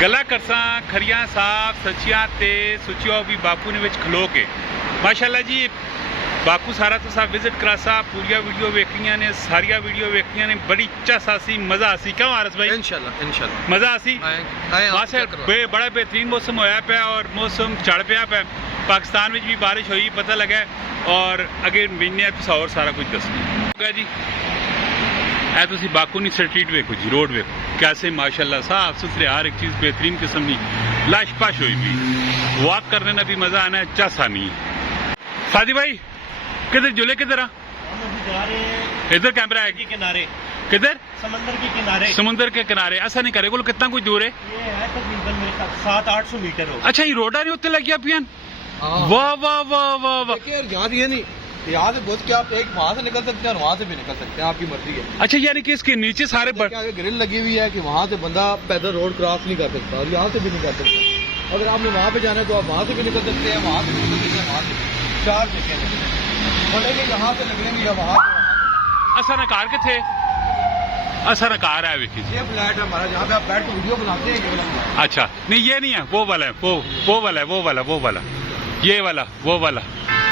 गला करसा खरियां साफ सचियां ते सुचिया भी बापू ने विच खलो के माशाअल्लाह जी बापू सारा तो साफ विजिट करासा पूरिया वीडियो वेखियां ने सारिया वीडियो वेखियां ने बड़ी चसा सी मज़ा आसी क्यों आरस भाई इंशाल्लाह मज़ा आसी वहाँ बड़ा बेहतरीन मौसम होया पे और मौसम चढ़ पिया पे पाकिस्तान में भी बारिश हुई पता लगा और अगे विन्ने और सारा कुछ दसना जी है तुसी बाकू नी स्ट्रीट वेखो जी रोड वेखो कैसे माशाल्लाह साफ सुथरे हर एक चीज़ बेहतरीन किस्म की लाश पाश हुई भी वॉक करने में भी मज़ा आना है चसा नहीं सादी भाई किधर जुले किधर इधर कैमरा है किनारे किधर समंदर के किनारे ऐसा नहीं करे कितना कुछ दूर है ये है तकरीबन मेरे साथ 700-800 मीटर हो। अच्छा ये रोड आ रही उत्ते लग गया पियान वाह वाह वाह वाह वाह यहाँ ये नहीं यहाँ से बहुत क्या आप एक वहाँ से निकल सकते हैं और वहाँ से भी निकल सकते हैं आपकी मर्जी है। अच्छा यानी कि इसके नीचे सारे ग्रिल लगी हुई है कि वहाँ से बंदा पैदल रोड क्रॉस नहीं कर सकता और यहाँ से भी नहीं कर सकता। अगर आपने वहाँ पे जाना है तो आप वहाँ से भी निकल सकते हैं वहाँ से भी निकल सकते हैं वहाँ से 4 जगह बोलेंगे यहाँ से निकलेंगे या वहाँ से। असर कार के थे असर कार है ये फ्लैट है हमारा जहाँ पे आप बैठ के वीडियो बनाते हैं ये वाला। अच्छा नहीं ये नहीं है वो वाला है वो वाला है वो वाला ये वाला वो वाला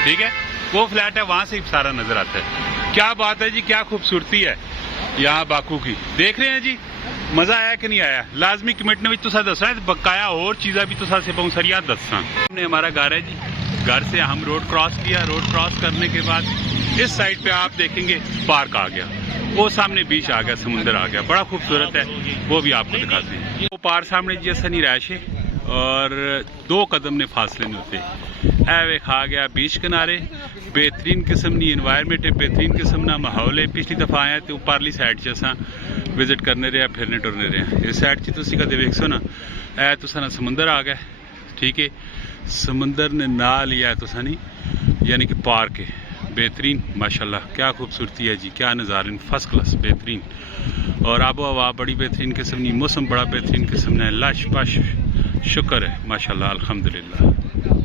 ठीक है वो फ्लैट है वहाँ से सारा नजर आता है। क्या बात है जी क्या खूबसूरती है यहाँ बाकू की देख रहे हैं जी मज़ा आया कि नहीं आया लाजमी कमेंट में तुसा दसना है बकाया और चीज़ा भी तुसा से बहुत सारिया दसा। हमने हमारा घर है जी घर से हम रोड क्रॉस किया रोड क्रॉस करने के बाद इस साइड पे आप देखेंगे पार्क आ गया वो सामने बीच आ गया समुंदर आ गया बड़ा खूबसूरत है वो भी आपको दिखाते हैं। वो पार सामने जैसा नहीं रैश है और 2 कदम ने फासले नहीं होते वे खा गया बीच किनारे बेहतरीन किस्म की इन्वायरमेंट है बेहतरीन किस्म का माहौल है। पिछली दफ़ा आया तो परली साइड च असा विजिट करने रहे फिरने टुरने रहे इस साइड च कदे वेख सो ना ऐ तुसा ना समुंदर आ गया ठीक है समुंदर ने नाल लिया तुसा नहीं यानी कि पार्क है बेहतरीन माशाल्लाह क्या खूबसूरती है जी क्या नज़ारे फर्स्ट क्लास बेहतरीन और आबो हवा बड़ी बेहतरीन किस्म की मौसम बड़ा बेहतरीन किस्म है लश पश शुक्र है माशाल्लाह अल्हम्दुलिल्लाह।